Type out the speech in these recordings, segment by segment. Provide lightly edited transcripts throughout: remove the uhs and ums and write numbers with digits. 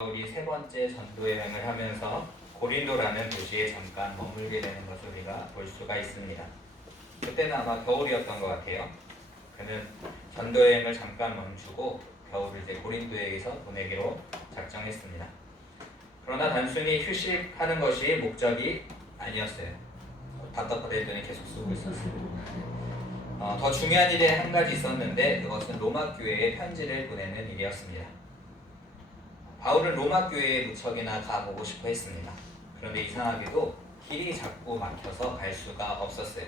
우리 세 번째 전도 여행을 하면서 고린도라는 도시에 잠깐 머물게 되는 것을 우리가 볼 수가 있습니다. 그때는 아마 겨울이었던 것 같아요. 그는 전도 여행을 잠깐 멈추고 겨울을 이제 고린도에서 보내기로 작정했습니다. 그러나 단순히 휴식하는 것이 목적이 아니었어요. 답답하더니 계속 쓰고 있었어요. 더 중요한 일이 한 가지 있었는데 그것은 로마 교회에 편지를 보내는 일이었습니다. 바울은 로마 교회에 무척이나 가보고 싶어 했습니다. 그런데 이상하게도 길이 자꾸 막혀서 갈 수가 없었어요.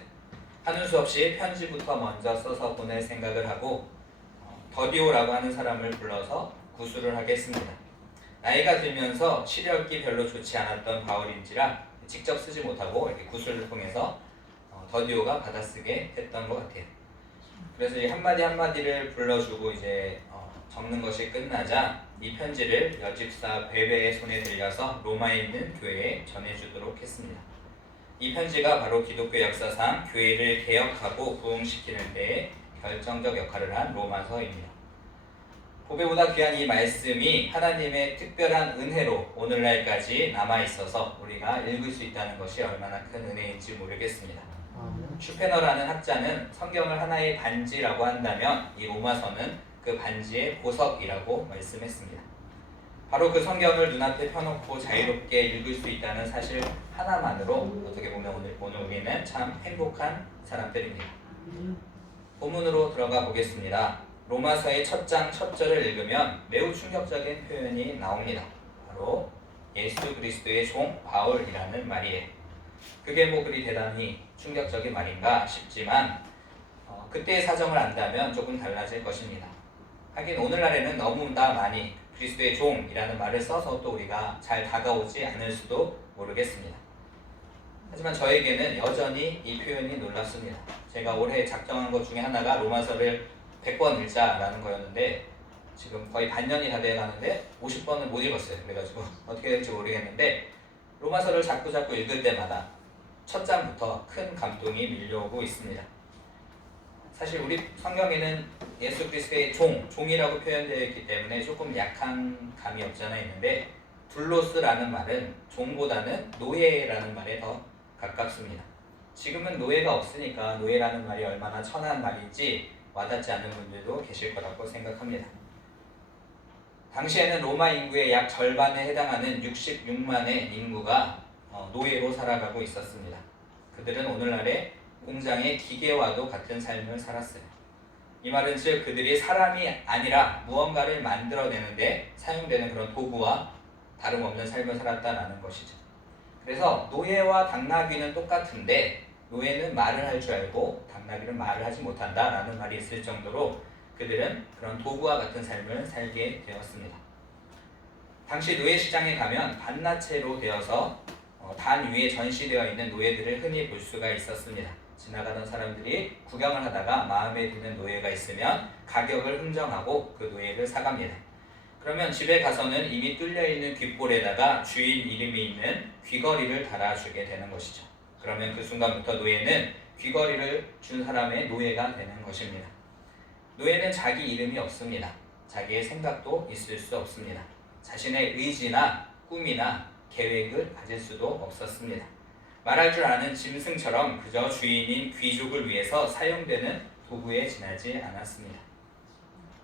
하는 수 없이 편지부터 먼저 써서 보낼 생각을 하고 더디오라고 하는 사람을 불러서 구술을 하겠습니다. 나이가 들면서 시력이 별로 좋지 않았던 바울인지라 직접 쓰지 못하고 이렇게 구술을 통해서 더디오가 받아쓰게 했던 것 같아요. 그래서 이 한마디 한마디를 불러주고 이제 적는 것이 끝나자 이 편지를 여집사 베베의 손에 들려서 로마에 있는 교회에 전해주도록 했습니다. 이 편지가 바로 기독교 역사상 교회를 개혁하고 부흥시키는 데에 결정적 역할을 한 로마서입니다. 보배보다 귀한 이 말씀이 하나님의 특별한 은혜로 오늘날까지 남아있어서 우리가 읽을 수 있다는 것이 얼마나 큰 은혜인지 모르겠습니다. 슈페너라는 학자는 성경을 하나의 반지라고 한다면 이 로마서는 그 반지의 보석이라고 말씀했습니다. 바로 그 성경을 눈앞에 펴놓고 자유롭게 읽을 수 있다는 사실 하나만으로 어떻게 보면 오늘 우리는 참 행복한 사람들입니다. 본문으로 들어가 보겠습니다. 로마서의 첫 장 첫 절을 읽으면 매우 충격적인 표현이 나옵니다. 바로 예수 그리스도의 종 바울이라는 말이에요. 그게 뭐 그리 대단히 충격적인 말인가 싶지만 그때의 사정을 안다면 조금 달라질 것입니다. 하긴 오늘날에는 너무나 많이 그리스도의 종이라는 말을 써서 또 우리가 잘 다가오지 않을 수도 모르겠습니다. 하지만 저에게는 여전히 이 표현이 놀랍습니다. 제가 올해 작정한 것 중에 하나가 로마서를 100번 읽자라는 거였는데 지금 거의 반년이 다 돼가는데 50번을 못 읽었어요. 그래가지고 어떻게 될지 모르겠는데 로마서를 자꾸 읽을 때마다 첫 장부터 큰 감동이 밀려오고 있습니다. 사실 우리 성경에는 예수 그리스도의 종이라고 표현되어 있기 때문에 조금 약한 감이 없지 않아 있는데 둘로스라는 말은 종보다는 노예라는 말에 더 가깝습니다. 지금은 노예가 없으니까 노예라는 말이 얼마나 천한 말인지 와닿지 않는 분들도 계실 거라고 생각합니다. 당시에는 로마 인구의 약 절반에 해당하는 66만의 인구가 노예로 살아가고 있었습니다. 그들은 오늘날의 공장의 기계와도 같은 삶을 살았어요. 이 말은 즉 그들이 사람이 아니라 무언가를 만들어내는데 사용되는 그런 도구와 다름없는 삶을 살았다는 것이죠. 그래서 노예와 당나귀는 똑같은데 노예는 말을 할 줄 알고 당나귀는 말을 하지 못한다라는 말이 있을 정도로 그들은 그런 도구와 같은 삶을 살게 되었습니다. 당시 노예 시장에 가면 반나체로 되어서 단 위에 전시되어 있는 노예들을 흔히 볼 수가 있었습니다. 지나가던 사람들이 구경을 하다가 마음에 드는 노예가 있으면 가격을 흥정하고 그 노예를 사갑니다. 그러면 집에 가서는 이미 뚫려있는 귓볼에다가 주인 이름이 있는 귀걸이를 달아주게 되는 것이죠. 그러면 그 순간부터 노예는 귀걸이를 준 사람의 노예가 되는 것입니다. 노예는 자기 이름이 없습니다. 자기의 생각도 있을 수 없습니다. 자신의 의지나 꿈이나 계획을 가질 수도 없었습니다. 말할 줄 아는 짐승처럼 그저 주인인 귀족을 위해서 사용되는 도구에 지나지 않았습니다.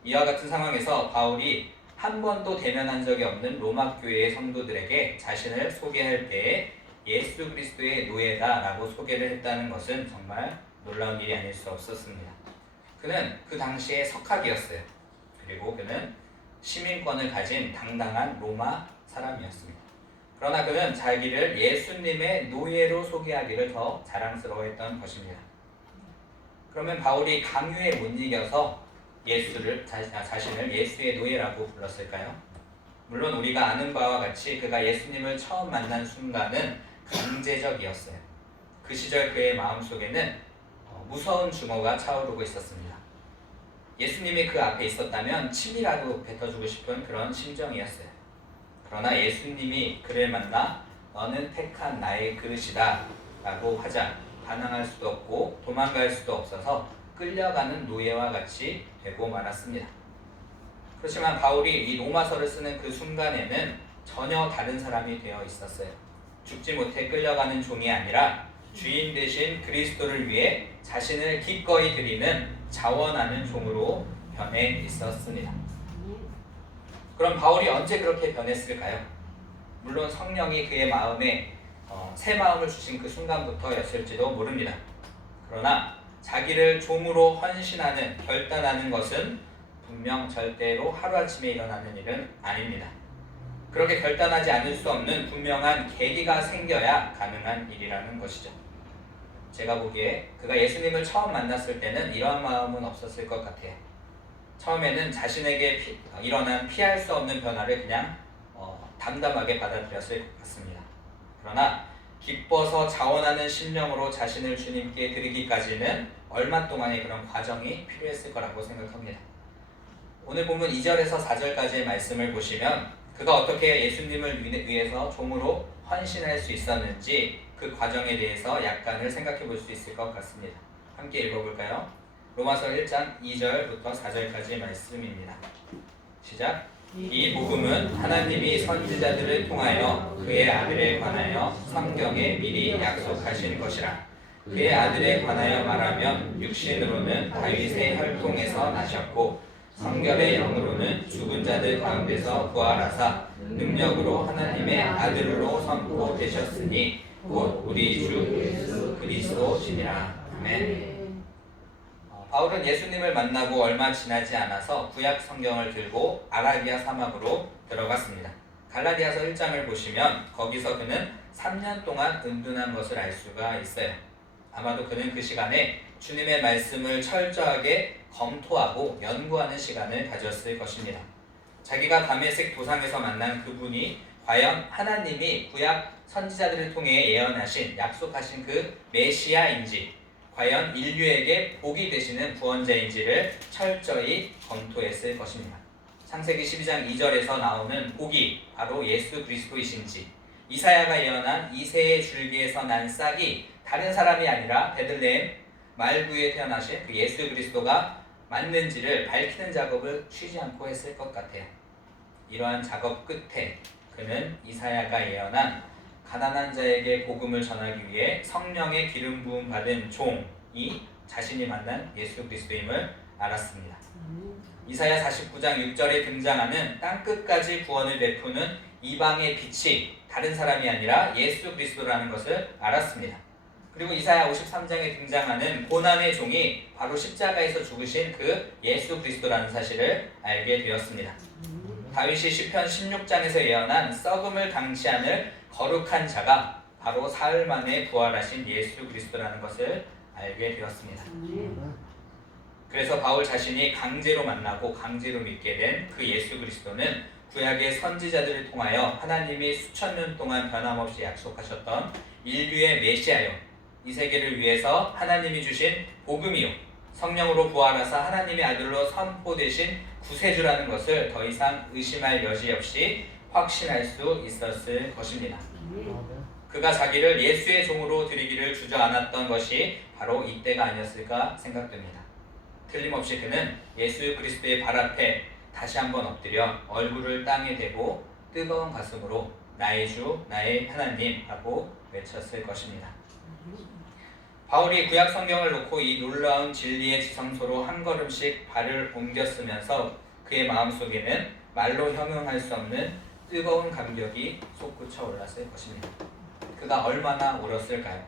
이와 같은 상황에서 바울이 한 번도 대면한 적이 없는 로마 교회의 성도들에게 자신을 소개할 때에 예수 그리스도의 노예다라고 소개를 했다는 것은 정말 놀라운 일이 아닐 수 없었습니다. 그는 그 당시의 석학이었어요. 그리고 그는 시민권을 가진 당당한 로마 사람이었습니다. 그러나 그는 자기를 예수님의 노예로 소개하기를 더 자랑스러워했던 것입니다. 그러면 바울이 강요에 못 이겨서 자신을 예수의 노예라고 불렀을까요? 물론 우리가 아는 바와 같이 그가 예수님을 처음 만난 순간은 강제적이었어요. 그 시절 그의 마음속에는 무서운 증오가 차오르고 있었습니다. 예수님이 그 앞에 있었다면 침이라도 뱉어주고 싶은 그런 심정이었어요. 그러나 예수님이 그를 만나 너는 택한 나의 그릇이다 라고 하자 반항할 수도 없고 도망갈 수도 없어서 끌려가는 노예와 같이 되고 말았습니다. 그렇지만 바울이 이 로마서를 쓰는 그 순간에는 전혀 다른 사람이 되어 있었어요. 죽지 못해 끌려가는 종이 아니라 주인 되신 그리스도를 위해 자신을 기꺼이 드리는 자원하는 종으로 변해 있었습니다. 그럼 바울이 언제 그렇게 변했을까요? 물론 성령이 그의 마음에 새 마음을 주신 그 순간부터였을지도 모릅니다. 그러나 자기를 종으로 헌신하는, 결단하는 것은 분명 절대로 하루아침에 일어나는 일은 아닙니다. 그렇게 결단하지 않을 수 없는 분명한 계기가 생겨야 가능한 일이라는 것이죠. 제가 보기에 그가 예수님을 처음 만났을 때는 이런 마음은 없었을 것 같아요. 처음에는 자신에게 일어난 피할 수 없는 변화를 그냥 담담하게 받아들였을 것 같습니다. 그러나 기뻐서 자원하는 심령으로 자신을 주님께 드리기까지는 얼마 동안의 그런 과정이 필요했을 거라고 생각합니다. 오늘 본문 2절에서 4절까지의 말씀을 보시면 그가 어떻게 예수님을 위해서 종으로 헌신할 수 있었는지 그 과정에 대해서 약간을 생각해 볼 수 있을 것 같습니다. 함께 읽어볼까요? 로마서 1장 2절부터 4절까지의 말씀입니다. 시작! 이 복음은 하나님이 선지자들을 통하여 그의 아들에 관하여 성경에 미리 약속하신 것이라. 그의 아들에 관하여 말하면 육신으로는 다윗의 혈통에서 나셨고 성결의 영으로는 죽은 자들 가운데서 부활하사 능력으로 하나님의 아들로 선포되셨으니 곧 우리 주 예수 그리스도시니라. 아멘. 바울은 예수님을 만나고 얼마 지나지 않아서 구약 성경을 들고 아라비아 사막으로 들어갔습니다. 갈라디아서 1장을 보시면 거기서 그는 3년 동안 은둔한 것을 알 수가 있어요. 아마도 그는 그 시간에 주님의 말씀을 철저하게 검토하고 연구하는 시간을 가졌을 것입니다. 자기가 다메섹 도상에서 만난 그분이 과연 하나님이 구약 선지자들을 통해 예언하신, 약속하신 그 메시아인지, 과연 인류에게 복이 되시는 구원자인지를 철저히 검토했을 것입니다. 창세기 12장 2절에서 나오는 복이 바로 예수 그리스도이신지, 이사야가 예언한 이새의 줄기에서 난 싹이 다른 사람이 아니라 베들레헴 말구에 태어나신 그 예수 그리스도가 맞는지를 밝히는 작업을 쉬지 않고 했을 것 같아요. 이러한 작업 끝에 그는 이사야가 예언한 가난한 자에게 복음을 전하기 위해 성령의 기름 부음 받은 종이 자신이 만난 예수 그리스도임을 알았습니다. 이사야 49장 6절에 등장하는 땅끝까지 구원을 베푸는 이방의 빛이 다른 사람이 아니라 예수 그리스도라는 것을 알았습니다. 그리고 이사야 53장에 등장하는 고난의 종이 바로 십자가에서 죽으신 그 예수 그리스도라는 사실을 알게 되었습니다. 다윗이 시편 16장에서 예언한 썩음을 당치 않을 거룩한 자가 바로 사흘 만에 부활하신 예수 그리스도라는 것을 알게 되었습니다. 그래서 바울 자신이 강제로 만나고 강제로 믿게 된 그 예수 그리스도는 구약의 선지자들을 통하여 하나님이 수천 년 동안 변함없이 약속하셨던 인류의 메시아요, 이 세계를 위해서 하나님이 주신 복음이요, 성령으로 부활하사 하나님의 아들로 선포되신 구세주라는 것을 더 이상 의심할 여지 없이 확신할 수 있었을 것입니다. 그가 자기를 예수의 종으로 드리기를 주저앉았던 것이 바로 이때가 아니었을까 생각됩니다. 틀림없이 그는 예수 그리스도의 발 앞에 다시 한번 엎드려 얼굴을 땅에 대고 뜨거운 가슴으로 나의 주, 나의 하나님 하고 외쳤을 것입니다. 바울이 구약 성경을 놓고 이 놀라운 진리의 지성소로 한 걸음씩 발을 옮겼으면서 그의 마음속에는 말로 형용할 수 없는 뜨거운 감격이 솟구쳐 올랐을 것입니다. 그가 얼마나 울었을까요?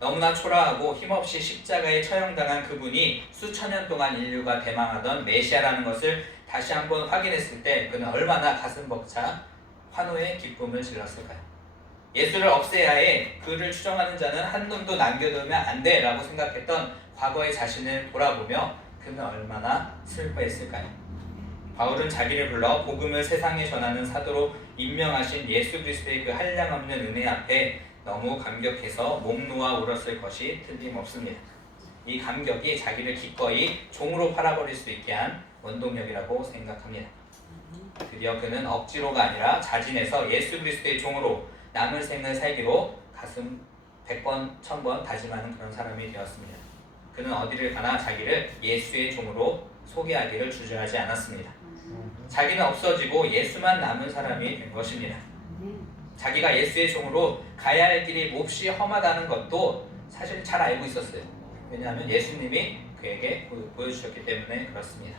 너무나 초라하고 힘없이 십자가에 처형당한 그분이 수천 년 동안 인류가 대망하던 메시아라는 것을 다시 한번 확인했을 때 그는 얼마나 가슴 벅차 환호의 기쁨을 질렀을까요? 예수를 없애야 해, 그를 추종하는 자는 한 놈도 남겨두면 안 돼 라고 생각했던 과거의 자신을 돌아보며 그는 얼마나 슬퍼했을까요? 바울은 자기를 불러 복음을 세상에 전하는 사도로 임명하신 예수 그리스도의 그 한량없는 은혜 앞에 너무 감격해서 목 놓아 울었을 것이 틀림없습니다. 이 감격이 자기를 기꺼이 종으로 팔아버릴 수 있게 한 원동력이라고 생각합니다. 드디어 그는 억지로가 아니라 자진해서 예수 그리스도의 종으로 남을 생을 살기로 가슴 100번, 1000번 다짐하는 그런 사람이 되었습니다. 그는 어디를 가나 자기를 예수의 종으로 소개하기를 주저하지 않았습니다. 자기는 없어지고 예수만 남은 사람이 된 것입니다. 자기가 예수의 종으로 가야 할 길이 몹시 험하다는 것도 사실 잘 알고 있었어요. 왜냐하면 예수님이 그에게 보여주셨기 때문에 그렇습니다.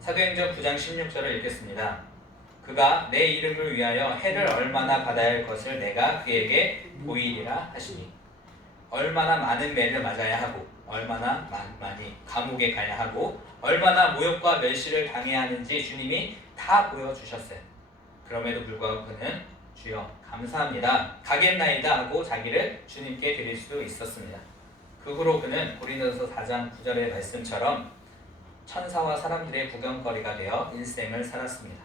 사도행전 9장 16절을 읽겠습니다. 그가 내 이름을 위하여 해를 얼마나 받아야 할 것을 내가 그에게 보이리라 하시니, 얼마나 많은 매를 맞아야 하고 얼마나 많이 감옥에 가야 하고 얼마나 모욕과 멸시를 당해야 하는지 주님이 다 보여주셨어요. 그럼에도 불구하고 그는 주여 감사합니다, 가겠나이다 하고 자기를 주님께 드릴 수 있었습니다. 그 후로 그는 고린도서 4장 9절의 말씀처럼 천사와 사람들의 구경거리가 되어 일생을 살았습니다.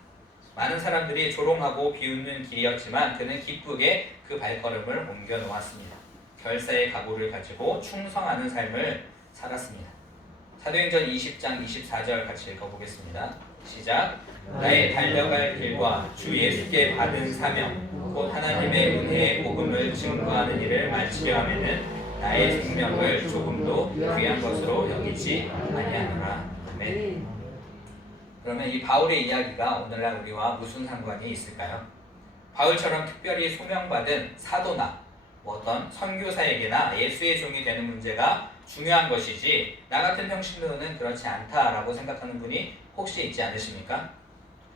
많은 사람들이 조롱하고 비웃는 길이었지만 그는 기쁘게 그 발걸음을 옮겨 놓았습니다. 결사의 각오를 가지고 충성하는 삶을 살았습니다. 사도행전 20장 24절 같이 읽어보겠습니다. 시작. 나의 달려갈 길과 주 예수께 받은 사명 곧 하나님의 은혜의 복음을 증거하는 일을 마치려 하면은 나의 생명을 조금도 귀한 것으로 여기지 아니하노라. 아멘. 그러면 이 바울의 이야기가 오늘날 우리와 무슨 상관이 있을까요? 바울처럼 특별히 소명받은 사도나 어떤 선교사에게나 예수의 종이 되는 문제가 중요한 것이지 나 같은 평신도는 그렇지 않다라고 생각하는 분이 혹시 있지 않으십니까?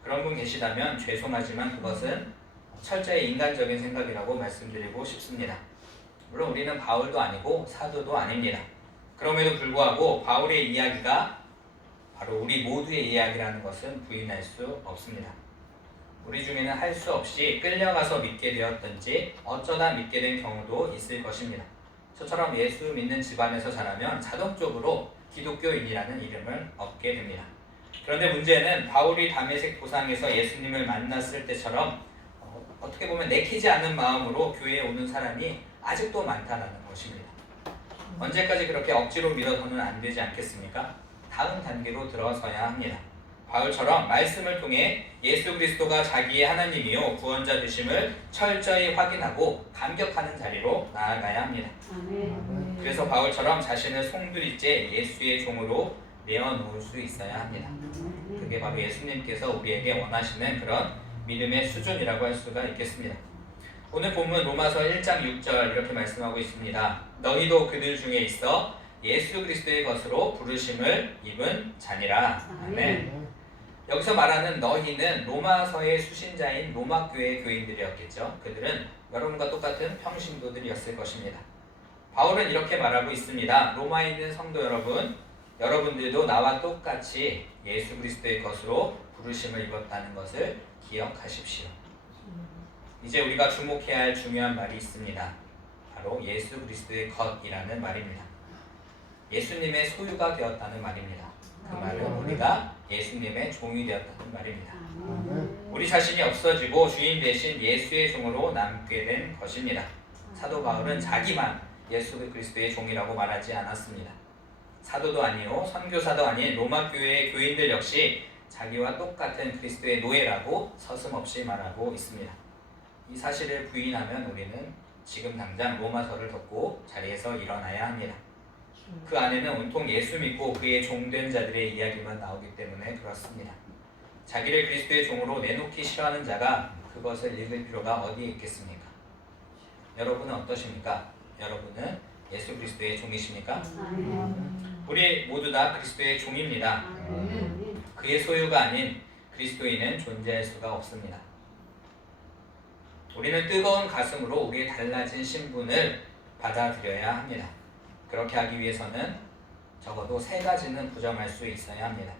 그런 분 계시다면 죄송하지만 그것은 철저히 인간적인 생각이라고 말씀드리고 싶습니다. 물론 우리는 바울도 아니고 사도도 아닙니다. 그럼에도 불구하고 바울의 이야기가 바로 우리 모두의 이야기라는 것은 부인할 수 없습니다. 우리 중에는 할 수 없이 끌려가서 믿게 되었든지 어쩌다 믿게 된 경우도 있을 것입니다. 저처럼 예수 믿는 집안에서 자라면 자동적으로 기독교인이라는 이름을 얻게 됩니다. 그런데 문제는 바울이 다메섹 도상에서 예수님을 만났을 때처럼 어떻게 보면 내키지 않는 마음으로 교회에 오는 사람이 아직도 많다는 것입니다. 언제까지 그렇게 억지로 믿어서는 안 되지 않겠습니까? 다음 단계로 들어서야 합니다. 바울처럼 말씀을 통해 예수 그리스도가 자기의 하나님이요 구원자 되심을 철저히 확인하고 감격하는 자리로 나아가야 합니다. 그래서 바울처럼 자신을 송두리째 예수의 종으로 내어놓을 수 있어야 합니다. 그게 바로 예수님께서 우리에게 원하시는 그런 믿음의 수준이라고 할 수가 있겠습니다. 오늘 본문 로마서 1장 6절 이렇게 말씀하고 있습니다. 너희도 그들 중에 있어 예수 그리스도의 것으로 부르심을 입은 자니라. 아멘. 여기서 말하는 너희는 로마서의 수신자인 로마교회 교인들이었겠죠. 그들은 여러분과 똑같은 평신도들이었을 것입니다. 바울은 이렇게 말하고 있습니다. 로마에 있는 성도 여러분, 여러분들도 나와 똑같이 예수 그리스도의 것으로 부르심을 입었다는 것을 기억하십시오. 이제 우리가 주목해야 할 중요한 말이 있습니다. 바로 예수 그리스도의 것이라는 말입니다. 예수님의 소유가 되었다는 말입니다. 그 말은 우리가 예수님의 종이 되었다는 말입니다. 우리 자신이 없어지고 주인 대신 예수의 종으로 남게 된 것입니다. 사도 바울은 자기만 예수 그리스도의 종이라고 말하지 않았습니다. 사도도 아니요 선교사도 아닌 로마 교회의 교인들 역시 자기와 똑같은 그리스도의 노예라고 서슴없이 말하고 있습니다. 이 사실을 부인하면 우리는 지금 당장 로마서를 덮고 자리에서 일어나야 합니다. 그 안에는 온통 예수 믿고 그의 종된 자들의 이야기만 나오기 때문에 그렇습니다. 자기를 그리스도의 종으로 내놓기 싫어하는 자가 그것을 읽을 필요가 어디에 있겠습니까? 여러분은 어떠십니까? 여러분은 예수 그리스도의 종이십니까? 우리 모두 다 그리스도의 종입니다. 그의 소유가 아닌 그리스도인은 존재할 수가 없습니다. 우리는 뜨거운 가슴으로 우리의 달라진 신분을 받아들여야 합니다. 그렇게 하기 위해서는 적어도 세 가지는 부정할 수 있어야 합니다.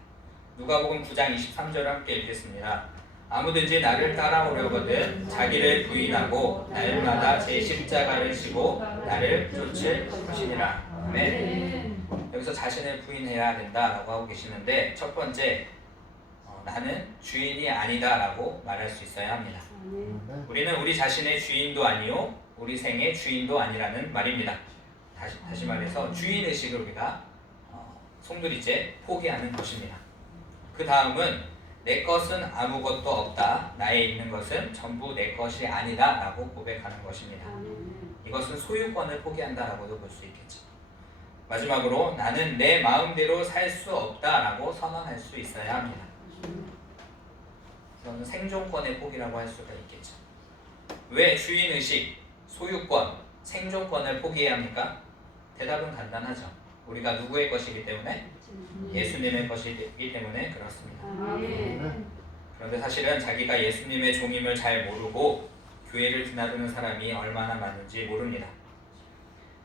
누가복음 9장 23절을 함께 읽겠습니다. 아무든지 나를 따라오려거든 자기를 부인하고 날마다 제 십자가를 지고 나를 쫓을 것이니라. 아멘. 여기서 자신을 부인해야 된다라고 하고 계시는데 첫 번째, 나는 주인이 아니다라고 말할 수 있어야 합니다. 우리는 우리 자신의 주인도 아니요 우리 생의 주인도 아니라는 말입니다. 다시 말해서 주인의식을 우리가 송두리째 포기하는 것입니다. 그 다음은 내 것은 아무것도 없다, 나에 있는 것은 전부 내 것이 아니다 라고 고백하는 것입니다. 이것은 소유권을 포기한다라고도 볼 수 있겠죠. 마지막으로 나는 내 마음대로 살 수 없다 라고 선언할 수 있어야 합니다. 그건 생존권의 포기라고 할 수가 있겠죠. 왜 주인의식, 소유권, 생존권을 포기해야 합니까? 대답은 간단하죠. 우리가 누구의 것이기 때문에? 예수님의 것이기 때문에 그렇습니다. 그런데 사실은 자기가 예수님의 종임을 잘 모르고 교회를 드나드는 사람이 얼마나 많은지 모릅니다.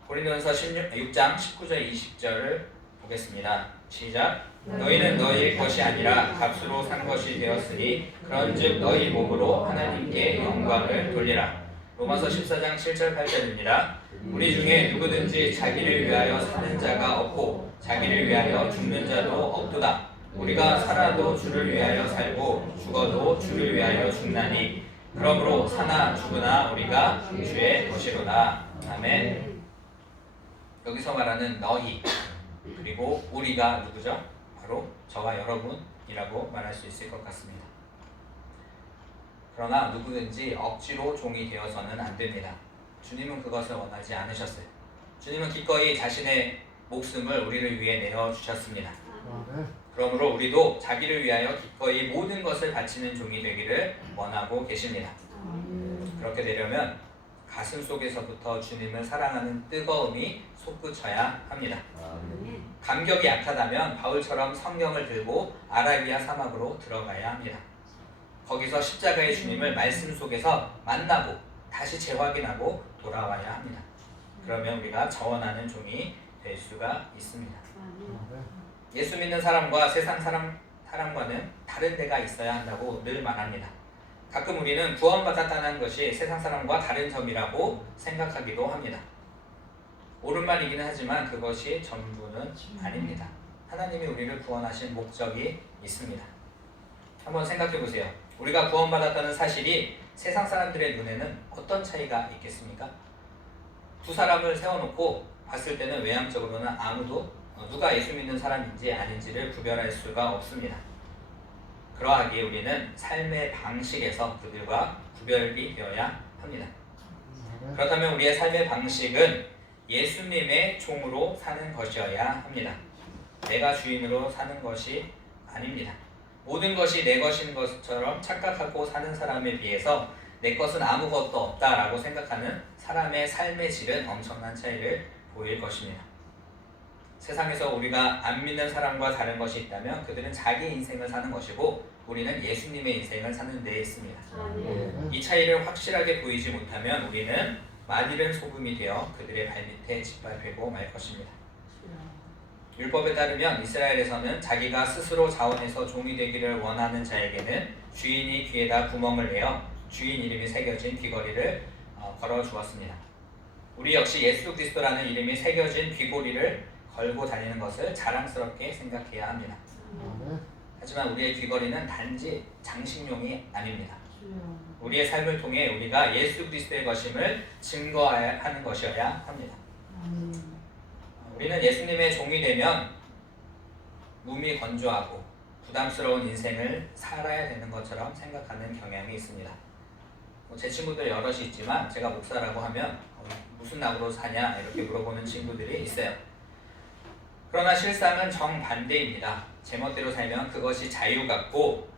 고린도전서 6장 19절 20절을 보겠습니다. 시작. 너희는 너희의 것이 아니라 값으로 산 것이 되었으니 그런즉 너희 몸으로 하나님께 영광을 돌리라. 로마서 14장 7절 8절입니다. 우리 중에 누구든지 자기를 위하여 사는 자가 없고 자기를 위하여 죽는 자도 없도다. 우리가 살아도 주를 위하여 살고 죽어도 주를 위하여 죽나니 그러므로 사나 죽으나 우리가 주의 것이로다. 아멘. 여기서 말하는 너희 그리고 우리가 누구죠? 바로 저와 여러분이라고 말할 수 있을 것 같습니다. 그러나 누구든지 억지로 종이 되어서는 안 됩니다. 주님은 그것을 원하지 않으셨어요. 주님은 기꺼이 자신의 목숨을 우리를 위해 내어주셨습니다. 그러므로 우리도 자기를 위하여 기꺼이 모든 것을 바치는 종이 되기를 원하고 계십니다. 그렇게 되려면 가슴 속에서부터 주님을 사랑하는 뜨거움이 솟구쳐야 합니다. 감격이 약하다면 바울처럼 성경을 들고 아라비아 사막으로 들어가야 합니다. 거기서 십자가의 주님을 말씀 속에서 만나고 다시 재확인하고 돌아와야 합니다. 그러면 우리가 저원하는 종이 될 수가 있습니다. 예수 믿는 사람과 세상 사람과는 다른 데가 있어야 한다고 늘 말합니다. 가끔 우리는 구원받았다는 것이 세상 사람과 다른 점이라고 생각하기도 합니다. 옳은 말이기는 하지만 그것이 전부는 아닙니다. 하나님이 우리를 구원하신 목적이 있습니다. 한번 생각해 보세요. 우리가 구원받았다는 사실이 세상 사람들의 눈에는 어떤 차이가 있겠습니까? 두 사람을 세워놓고 봤을 때는 외향적으로는 아무도 누가 예수 믿는 사람인지 아닌지를 구별할 수가 없습니다. 그러하기에 우리는 삶의 방식에서 그들과 구별이 되어야 합니다. 그렇다면 우리의 삶의 방식은 예수님의 종으로 사는 것이어야 합니다. 내가 주인으로 사는 것이 아닙니다. 모든 것이 내 것인 것처럼 착각하고 사는 사람에 비해서 내 것은 아무것도 없다라고 생각하는 사람의 삶의 질은 엄청난 차이를 보일 것입니다. 세상에서 우리가 안 믿는 사람과 다른 것이 있다면 그들은 자기 인생을 사는 것이고 우리는 예수님의 인생을 사는 데 있습니다. 이 차이를 확실하게 보이지 못하면 우리는 마디른 소금이 되어 그들의 발밑에 짓밟히고 말 것입니다. 율법에 따르면 이스라엘에서는 자기가 스스로 자원해서 종이 되기를 원하는 자에게는 주인이 귀에다 구멍을 내어 주인 이름이 새겨진 귀걸이를 걸어 주었습니다. 우리 역시 예수 그리스도라는 이름이 새겨진 귀걸이를 걸고 다니는 것을 자랑스럽게 생각해야 합니다. 하지만 우리의 귀걸이는 단지 장식용이 아닙니다. 우리의 삶을 통해 우리가 예수 그리스도의 것임을 증거하는 것이어야 합니다. 우리는 예수님의 종이 되면 몸이 건조하고 부담스러운 인생을 살아야 되는 것처럼 생각하는 경향이 있습니다. 제 친구들 여럿이 있지만 제가 목사라고 하면 무슨 낙으로 사냐 이렇게 물어보는 친구들이 있어요. 그러나 실상은 정반대입니다. 제멋대로 살면 그것이 자유 같고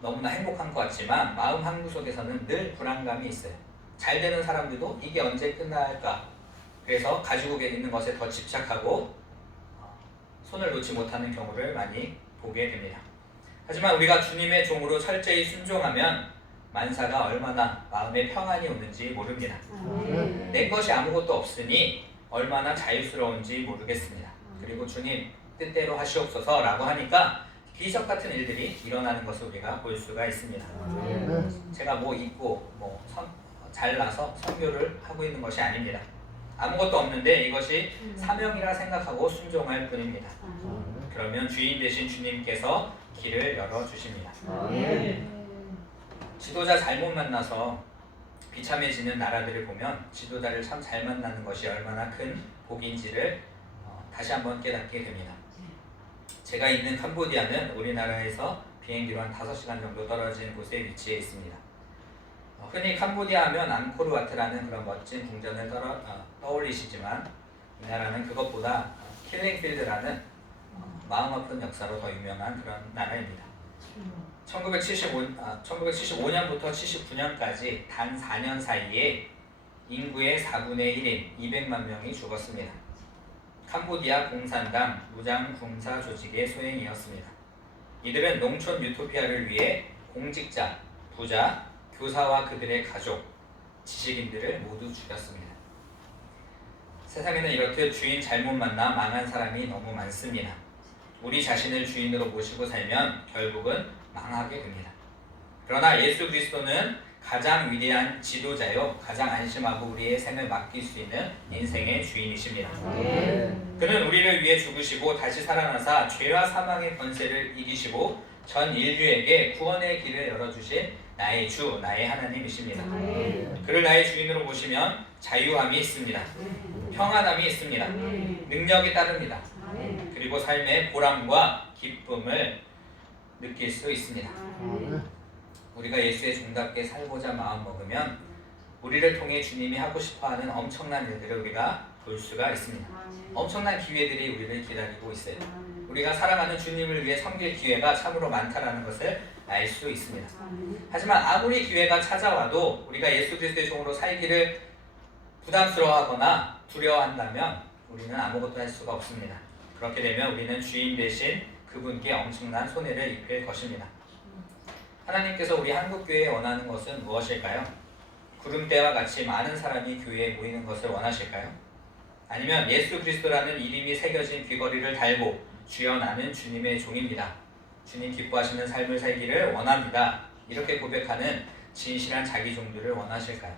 너무나 행복한 것 같지만 마음 한구석에서는 늘 불안감이 있어요. 잘 되는 사람들도 이게 언제 끝날까? 그래서 가지고 있는 것에 더 집착하고 손을 놓지 못하는 경우를 많이 보게 됩니다. 하지만 우리가 주님의 종으로 철저히 순종하면 만사가 얼마나 마음에 평안이 오는지 모릅니다. 내 것이 아무것도 없으니 얼마나 자유스러운지 모르겠습니다. 그리고 주님 뜻대로 하시옵소서 라고 하니까 기적 같은 일들이 일어나는 것을 우리가 볼 수가 있습니다. 제가 뭐 있고 잘나서 선교를 하고 있는 것이 아닙니다. 아무것도 없는데 이것이 사명이라 생각하고 순종할 뿐입니다. 그러면 주인 되신 주님께서 길을 열어주십니다. 지도자 잘못 만나서 비참해지는 나라들을 보면 지도자를 참 잘 만나는 것이 얼마나 큰 복인지를 다시 한번 깨닫게 됩니다. 제가 있는 캄보디아는 우리나라에서 비행기로 한 5시간 정도 떨어진 곳에 위치해 있습니다. 흔히 캄보디아 하면 앙코르와트라는 그런 멋진 궁전을 떠올리시지만 이 나라는 그것보다 킬링필드라는 마음 아픈 역사로 더 유명한 그런 나라입니다. 1975년부터 79년까지 단 4년 사이에 인구의 4분의 1인 200만 명이 죽었습니다. 캄보디아 공산당 무장군사 조직의 소행이었습니다. 이들은 농촌 유토피아를 위해 공직자, 부자, 교사와 그들의 가족, 지식인들을 모두 죽였습니다. 세상에는 이렇듯 주인 잘못 만나 망한 사람이 너무 많습니다. 우리 자신을 주인으로 모시고 살면 결국은 망하게 됩니다. 그러나 예수 그리스도는 가장 위대한 지도자요, 가장 안심하고 우리의 생을 맡길 수 있는 인생의 주인이십니다. 그는 우리를 위해 죽으시고 다시 살아나사 죄와 사망의 권세를 이기시고 전 인류에게 구원의 길을 열어주신 나의 주, 나의 하나님이십니다. 그를 나의 주인으로 모시면 자유함이 있습니다. 평안함이 있습니다. 능력이 따릅니다. 그리고 삶의 보람과 기쁨을 느낄 수 있습니다. 우리가 예수의 종답게 살고자 마음먹으면 우리를 통해 주님이 하고 싶어하는 엄청난 일들을 우리가 볼 수가 있습니다. 엄청난 기회들이 우리를 기다리고 있어요. 우리가 사랑하는 주님을 위해 섬길 기회가 참으로 많다는 것을 알 수 있습니다. 하지만 아무리 기회가 찾아와도 우리가 예수 그리스도의 종으로 살기를 부담스러워하거나 두려워한다면 우리는 아무것도 할 수가 없습니다. 그렇게 되면 우리는 주인 대신 그분께 엄청난 손해를 입힐 것입니다. 하나님께서 우리 한국교회에 원하는 것은 무엇일까요? 구름대와 같이 많은 사람이 교회에 모이는 것을 원하실까요? 아니면 예수 그리스도라는 이름이 새겨진 귀걸이를 달고 주여 나는 주님의 종입니다. 주님 기뻐하시는 삶을 살기를 원합니다. 이렇게 고백하는 진실한 자기 종들을 원하실까요?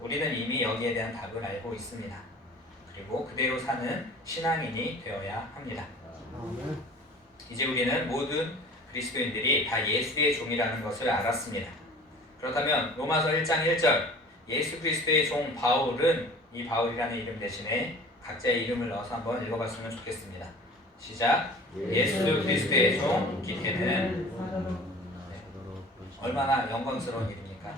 우리는 이미 여기에 대한 답을 알고 있습니다. 그리고 그대로 사는 신앙인이 되어야 합니다. 이제 우리는 모든 그리스도인들이 다 예수의 종이라는 것을 알았습니다. 그렇다면 로마서 1장 1절 예수 그리스도의 종 바울은 이 바울이라는 이름 대신에 각자의 이름을 넣어서 한번 읽어봤으면 좋겠습니다. 시작. 예수 그리스도의 종 기태는 얼마나 영광스러운 일입니까?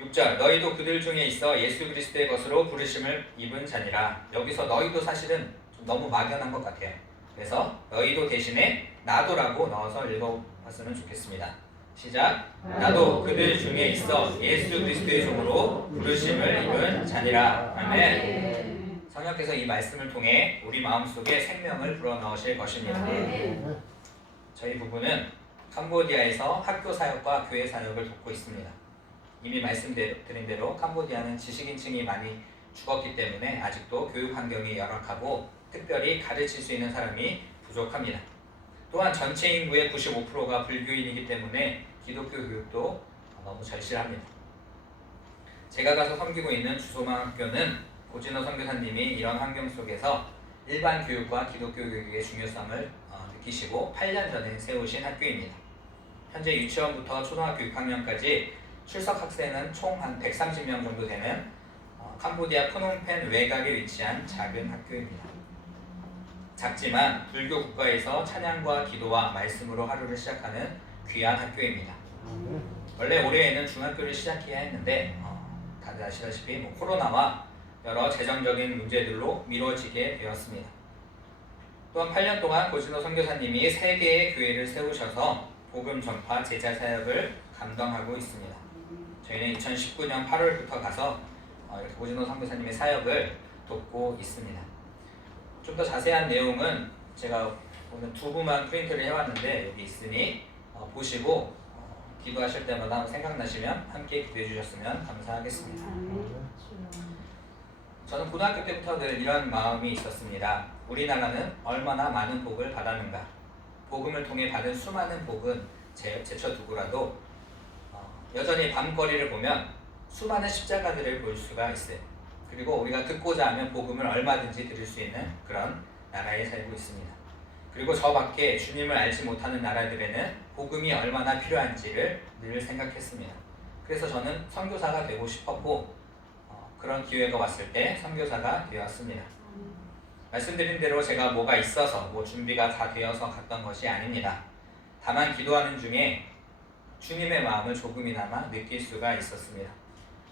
6절 너희도 그들 중에 있어 예수 그리스도의 것으로 부르심을 입은 자니라. 여기서 너희도 사실은 좀 너무 막연한 것 같아요. 그래서 너희도 대신에 나도라고 넣어서 읽어봤으면 좋겠습니다. 시작. 나도 그들 중에 있어 예수 그리스도의 종으로 부르심을 입은 자니라. 아멘. 성령께서 이 말씀을 통해 우리 마음속에 생명을 불어넣으실 것입니다. 저희 부부는 캄보디아에서 학교 사역과 교회 사역을 돕고 있습니다. 이미 말씀드린 대로 캄보디아는 지식인층이 많이 죽었기 때문에 아직도 교육 환경이 열악하고 특별히 가르칠 수 있는 사람이 부족합니다. 또한 전체 인구의 95%가 불교인이기 때문에 기독교 교육도 너무 절실합니다. 제가 가서 섬기고 있는 주소망 학교는 고진호 선교사님이 이런 환경 속에서 일반 교육과 기독교 교육의 중요성을 느끼시고 8년 전에 세우신 학교입니다. 현재 유치원부터 초등학교 6학년까지 출석 학생은 총 한 130명 정도 되는 캄보디아 프놈펜 외곽에 위치한 작은 학교입니다. 작지만 불교 국가에서 찬양과 기도와 말씀으로 하루를 시작하는 귀한 학교입니다. 원래 올해에는 중학교를 시작해야 했는데 다들 아시다시피 코로나와 여러 재정적인 문제들로 미뤄지게 되었습니다. 또한 8년 동안 고진호 선교사님이 3개의 교회를 세우셔서 복음 전파 제자 사역을 감당하고 있습니다. 저희는 2019년 8월부터 가서 이렇게 고진호 선교사님의 사역을 돕고 있습니다. 좀 더 자세한 내용은 제가 오늘 2부만 프린트를 해왔는데 여기 있으니 보시고 기도하실 때마다 생각나시면 함께 기도해 주셨으면 감사하겠습니다. 저는 고등학교 때부터 늘 이런 마음이 있었습니다. 우리나라는 얼마나 많은 복을 받았는가. 복음을 통해 받은 수많은 복은 제쳐두고라도 여전히 밤거리를 보면 수많은 십자가들을 볼 수가 있어요. 그리고 우리가 듣고자 하면 복음을 얼마든지 들을 수 있는 그런 나라에 살고 있습니다. 그리고 저 밖에 주님을 알지 못하는 나라들에는 복음이 얼마나 필요한지를 늘 생각했습니다. 그래서 저는 선교사가 되고 싶었고 그런 기회가 왔을 때 선교사가 되었습니다. 말씀드린 대로 제가 뭐가 있어서 준비가 다 되어서 갔던 것이 아닙니다. 다만 기도하는 중에 주님의 마음을 조금이나마 느낄 수가 있었습니다.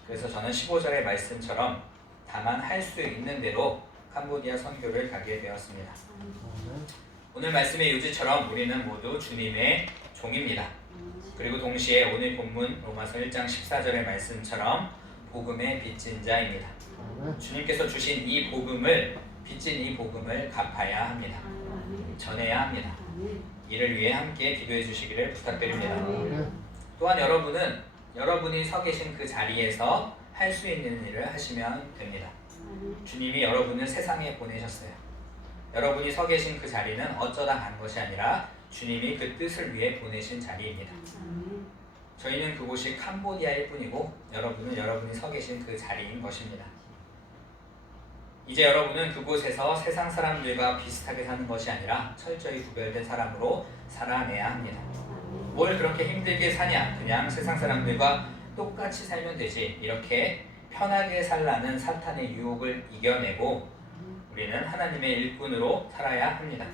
그래서 저는 15절의 말씀처럼 다만 할 수 있는 대로 캄보디아 선교를 가게 되었습니다. 오늘 말씀의 요지처럼 우리는 모두 주님의 종입니다. 그리고 동시에 오늘 본문 로마서 1장 14절의 말씀처럼 복음의 빚진 자입니다. 주님께서 주신 이 복음을, 빚진 이 복음을 갚아야 합니다. 전해야 합니다. 이를 위해 함께 기도해 주시기를 부탁드립니다. 또한 여러분이 서 계신 그 자리에서 할 수 있는 일을 하시면 됩니다. 주님이 여러분을 세상에 보내셨어요. 여러분이 서 계신 그 자리는 어쩌다 간 것이 아니라 주님이 그 뜻을 위해 보내신 자리입니다. 저희는 그곳이 캄보디아일 뿐이고 여러분은 여러분이 서 계신 그 자리인 것입니다. 이제 여러분은 그곳에서 세상 사람들과 비슷하게 사는 것이 아니라 철저히 구별된 사람으로 살아내야 합니다. 뭘 그렇게 힘들게 사냐? 그냥 세상 사람들과 똑같이 살면 되지. 이렇게 편하게 살라는 사탄의 유혹을 이겨내고 우리는 하나님의 일꾼으로 살아야 합니다.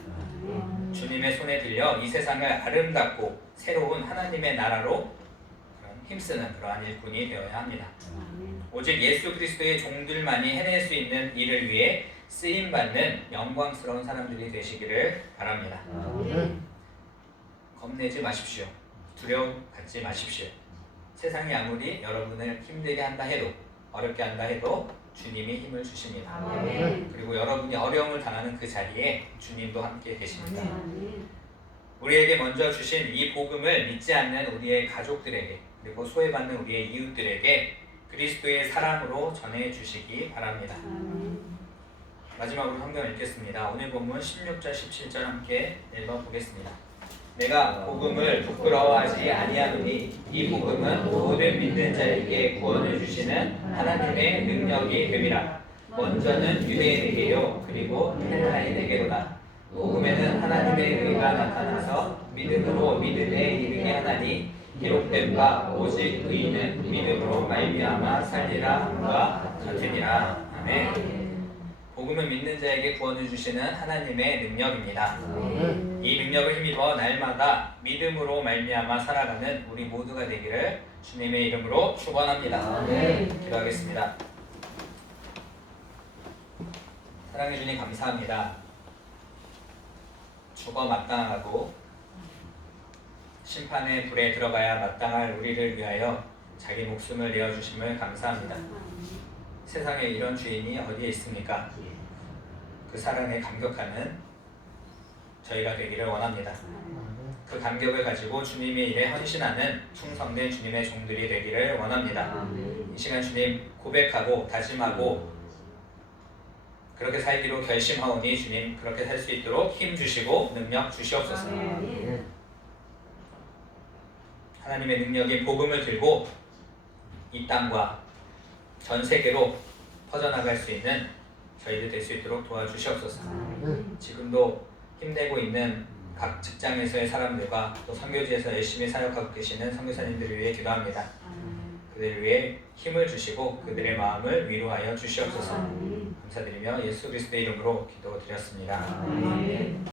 주님의 손에 들려 이 세상을 아름답고 새로운 하나님의 나라로 힘쓰는 그러한 일꾼이 되어야 합니다. 오직 예수 그리스도의 종들만이 해낼 수 있는 일을 위해 쓰임받는 영광스러운 사람들이 되시기를 바랍니다. 겁내지 마십시오. 두려움 갖지 마십시오. 세상이 아무리 여러분을 힘들게 한다 해도, 어렵게 한다 해도 주님이 힘을 주십니다. 그리고 여러분이 어려움을 당하는 그 자리에 주님도 함께 계십니다. 우리에게 먼저 주신 이 복음을 믿지 않는 우리의 가족들에게, 그리고 소외받는 우리의 이웃들에게 그리스도의 사랑으로 전해 주시기 바랍니다. 마지막으로 성경 읽겠습니다. 오늘 본문 16절 17절 함께 읽어보겠습니다. 내가 복음을 부끄러워하지 아니하노니 이 복음은 모든 믿는 자에게 구원을 주시는 하나님의 능력이 됨이라. 먼저는 유대인에게요 그리고 헬라인에게로다. 복음에는 하나님의 의가 나타나서 믿음으로 믿음에 이르게 하나니 기록된 바 오직 의인은 믿음으로 말미암아 살리라 함과 같으니라. 아멘. 복음은 믿는 자에게 구원을 주시는 하나님의 능력입니다. 이 능력을 힘입어 날마다 믿음으로 말미암아 살아가는 우리 모두가 되기를 주님의 이름으로 축원합니다. 기도하겠습니다. 사랑해 주님 감사합니다. 죽어 마땅하고 심판의 불에 들어가야 마땅할 우리를 위하여 자기 목숨을 내어주심을 감사합니다. 세상에 이런 주인이 어디에 있습니까? 그 사랑에 감격하는 저희가 되기를 원합니다. 그 감격을 가지고 주님의 일에 헌신하는 충성된 주님의 종들이 되기를 원합니다. 이 시간 주님 고백하고 다짐하고 그렇게 살기로 결심하오니 주님 그렇게 살 수 있도록 힘 주시고 능력 주시옵소서. 하나님의 능력인 복음을 들고 이 땅과 전 세계로 퍼져나갈 수 있는 저희들 될 수 있도록 도와주시옵소서. 지금도 힘내고 있는 각 직장에서의 사람들과 또 선교지에서 열심히 사역하고 계시는 선교사님들을 위해 기도합니다. 그들을 위해 힘을 주시고 그들의 마음을 위로하여 주시옵소서. 감사드리며 예수 그리스도의 이름으로 기도드렸습니다.